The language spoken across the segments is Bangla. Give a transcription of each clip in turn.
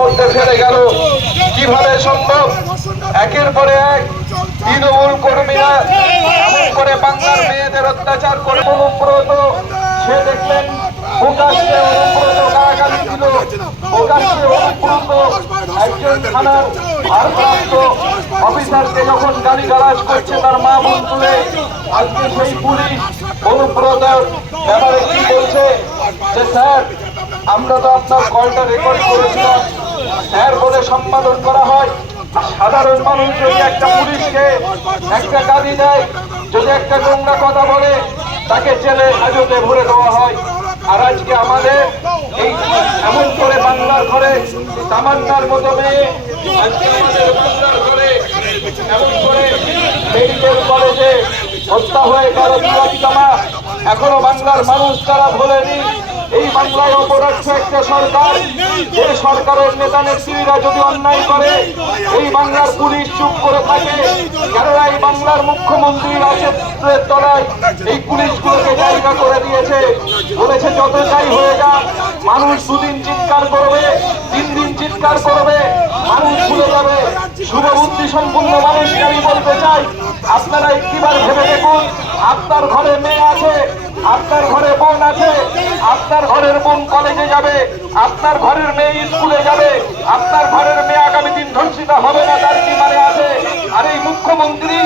মধ্যে ফেলে গেল। কীভাবে সম্ভব? একের পরে এক তৃণমূল কর্মীরা এমন করে বাংলার মেয়েদের অত্যাচার করে অনুব্রত। সে দেখলেন, প্রকাশ্যে অনুব্রত গালাগালি দিল প্রকাশ্যে অনুব্রত একজন গালি গালাজ করছে তার মা বোন তুলে আজকে সেই পুলিশ অনুব্রত ব্যাপারে কি বলছে? যে স্যার, আমরা তো আপনার কলটা রেকর্ড করেছিলাম। বলে সম্বোধন করা হয়। সাধারণ মানুষ যদি একটা পুলিশকে, একটা গালি দেয়, যদি একটা নোংরা কথা বলে, তাকে জেলে হাজতে ভরে দেওয়া হয়। আর আজকে আমাদের এই এমন করে বাংলার ঘরে, তামান্নার মতো মেয়ে মেডিকেল কলেজে হত্যা হয়ে গেল তিলোত্তমা এখনও বাংলার মানুষ তারা ভোলেনি। বাংলায় অপরাধ একটা সরকার, যে সরকারের নেতা নেত্রীরা যদি অন্যায় করে, এই বাংলার পুলিশ চুপ করে থাকে। কেননা এই বাংলার মুখ্যমন্ত্রী রাজেন্দ্রের তলায় এই পুলিশগুলোকে জায়গা করে দিয়েছে। বলেছে, যত যাই হয়ে যাক, মানুষ দুদিন চিৎকার করবে, তিন দিন চিৎকার করবে, মানুষ ভুলে যাবে। শুভ বুদ্ধি সম্পূর্ণ মানুষকে আমি বলতে চাই আপনারা একটিবার ভেবে দেখুন, আপনার ঘরে মেয়ে আছে, আপনার ঘরে বোন আছে আপনার ঘরের বোন কলেজে যাবে? আপনার ঘরের মেয়ে স্কুলে যাবে? আপনার ঘরের মেয়ে আগামী দিন ধর্ষিতা হবে না? তার কি মানে আছে? আর এই মুখ্যমন্ত্রী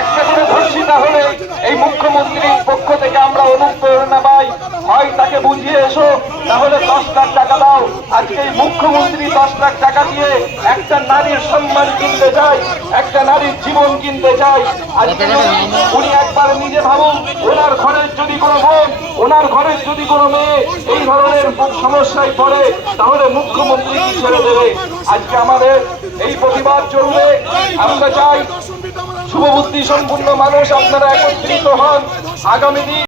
একটা করে ধর্ষিতা হলে এই মুখ্যমন্ত্রীর পক্ষ থেকে আমরা অনুপ্রেরণা পাই। হয় তাকে বুঝিয়ে এসো তাহলে দশ লাখ টাকা দাও। আজকে এই মুখ্যমন্ত্রী দশ লাখ টাকা দিয়ে একটা নারীর সম্মান কিনতে চায় একটা নারীর জীবন কিনতে চায়। আজকে উনি একবার নিজে ভাবুন ওনার ঘরের যদি কোনো বোন ওনার ঘরের যদি কোনো মেয়ে এই ধরনের সমস্যায় পড়ে, তাহলে মুখ্যমন্ত্রী ছেড়ে দেবে? আজকে আমাদের এই প্রতিবাদ চলবে। আমরা চাই শুভবুদ্ধি সম্পূর্ণ মানুষ আপনারা একত্রিত হন। আগামী দিন